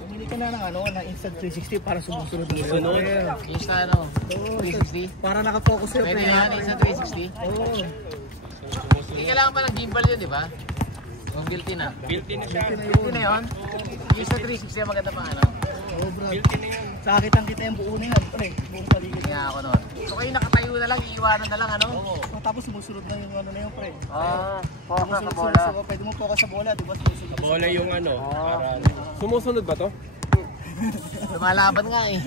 Pumili ka na ng ano, ng Instant 360 para sumusunod mo. Instant ano? 360? Para nakafocus sa'yo. Pwede yan, Instant 360? Oo. Hindi kailangan pa ng gimbal yun, di ba? Kung built-in na. Built-in na siya. Built-in na yun? Yung sa 360 maganda pa ano? Oo, bro. Built-in na yan. Sa kitang-kita yung buo na yan. Pre, buong paligid. Kaya ako noon. So kayo nakatayo na lang, iiwanan na lang ano? Oo. Tapos sumusunod na yung ano na yung pre. Focus sa bola. Pwede mo focus sa bola, di ba? Sumusunod. Bola yung ano. Para... Sumusunod ba to? Lumalaban nga eh.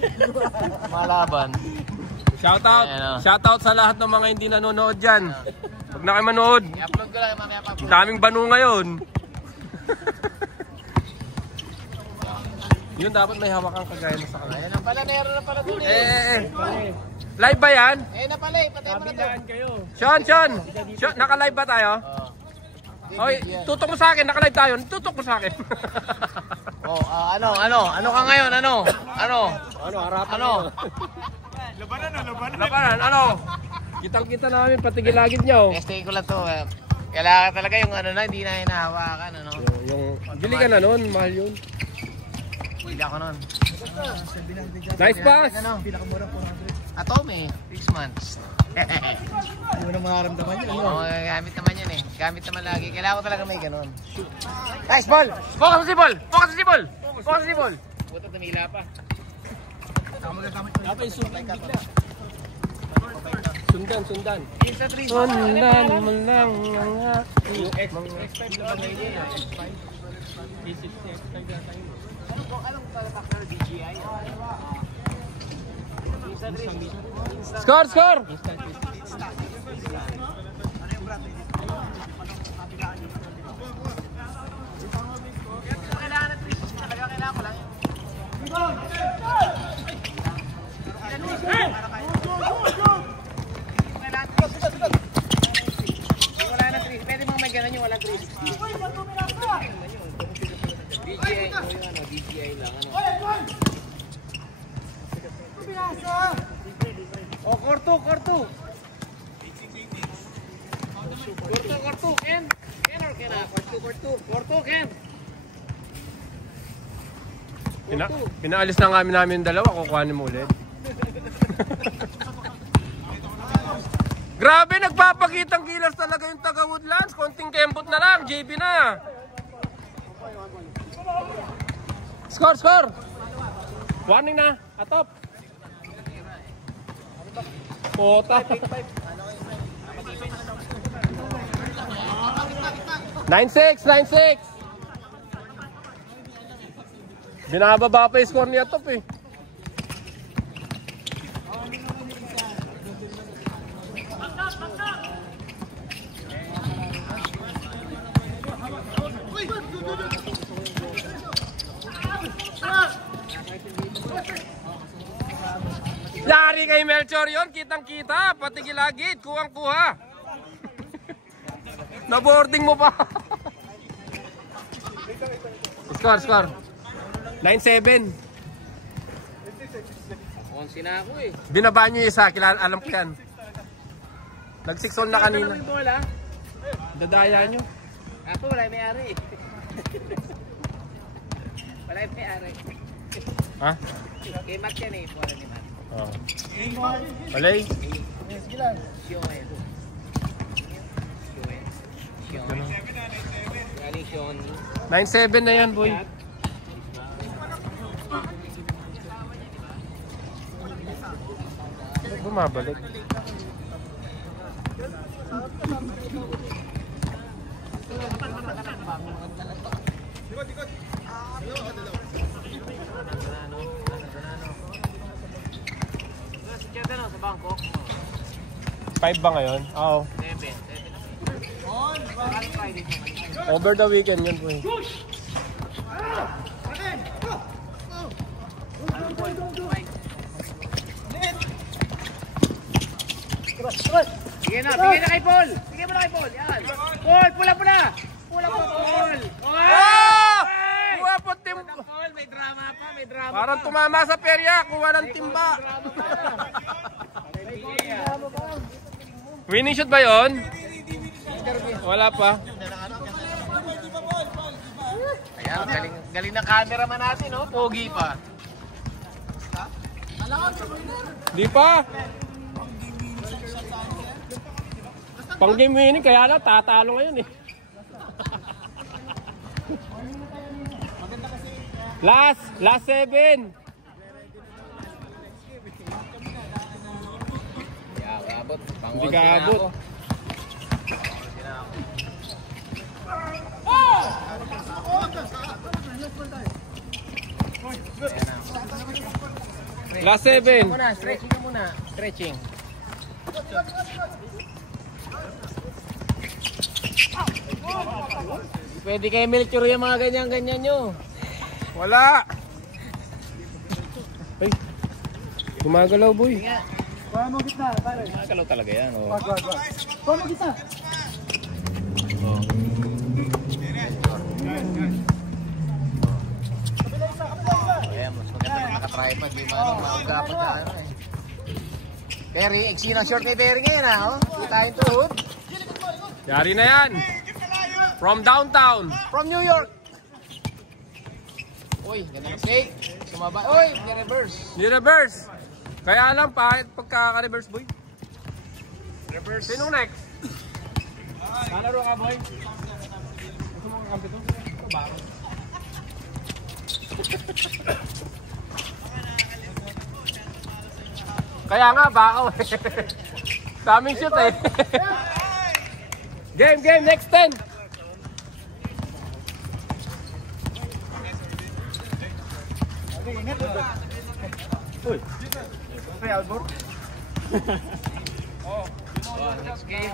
Lumalaban. Shoutout! Shoutout sa lahat ng mga hindi nanonood dyan. Huwag na kayo manood. I-upload ko lang mamaya pa. Daming banu ngayon. Yun dapat may hawakan kagaya na sa kanila. Ayan na pala, meron na pala doon eh. Live ba yan? Ayan na pala eh, patay mo na doon. Sean, naka-live ba tayo? Oy, tutok mo sa akin, naka-live tayo. Tutok mo sa akin. Ano ka ngayon? Ano, harapan ano? Labanan, ano? Kitang-kita namin, patigilagid nyo. Testing ko lang to. Kailangan talaga yung ano na, hindi na hinahawakan, ano? Bili ka na nun, mahal yun. Hindi ako nun. Nice pass! Pinakamura 400. Atome, 6 months. Hindi mo na makaramdaman yun. Oo, gamit naman yan eh. Gamit naman lagi. Kailangan ko talaga may ganun. Nice ball! Focus sa si ball! Focus sa si ball! Focus sa si ball! Puta, tumila pa. Dapat yung sundan bigla. Sundan. Insta 3. Sundan mo lang nga. Yung X5 na ba ngayon yun? X5? X5 yata yun. Anong factor DJI? Score! Kailangan na 360 talaga. Kailangan ko lang yun. Wala na 360. Pwede mo may ganun yung wala 360. DJI o yung ano, DJI lang ano. Oh, korto. Korto, Ken. Ken or Ken ah? Korto, Ken. Pinaalis na kami namin yung dalawa, kukuhanin mo ulit. Grabe, nagpapakitang kilos talaga yung taga Woodlands. Konting kembot na lang, JB na. Score! Warning na, atop. Pota. 9-6. Binababa pa yung score ni Atop eh. Yari kay Melchor yun, kitang-kita, pati gilagid, kuhang-kuha. Na-boarding mo pa. Score. 9-7. 11 na ako eh. Binaba nyo yung isa, alam ko yan. Nag-6-all na kanina. Dadaya nyo. Ako wala yung may-ari eh. Wala yung may-ari. Ha? Kay Matt yan eh, wala ni Matt. Oh. Malay. Sean. Galing Sean. 9-7 na yan, boy. Bumabalik. Sa Bangkok. 5 ba ngayon? Oo. 7. Over the weekend yun, boy. Bigyan na kay Paul. Bigyan mo na kay Paul. Yan. Paul, pula. Paul. Kuha po timba. Paul, may drama pa, Parang tumama sa perya, kuha ng timba. Winning shot ba yun? Wala pa. Ayan, galing. galing ng cameraman natin, no? Pogi pa. Di pa. Pang game winning, kaya lang tatalo ngayon eh. Last 7. Abot. Hindi ka abot. Last 7. Stretching ka muna. Stretching. Pwede kayo milture yung mga ganyan-ganyan nyo. Wala. Ay. Gumagalaw, boy. Kuha mo gitna, pare. Nakakalaw talaga yan. Oh. Wag. Kuha mo gitna. Ayan, mas maganda yung nakatripod. Di ba? Maagapan na ano eh. Terry, iksi ng short ni Terry ngayon ha. Oh. Kita yung tuhod. Yari na yan. From downtown. From New York. Uy, ganun fake. Sumaba. Uy, ni-reverse. Ni-reverse. Kaya lang, pahit pagkaka-reverse, boy. Reverse. Sinong next? Nalaro ka, boy? Gusto mo kakampi to? Baro. Kaya nga, bakaw eh. Daming shoot eh. Game, next 10. Okay, ingat. Uy. Pre, outboard. Next game.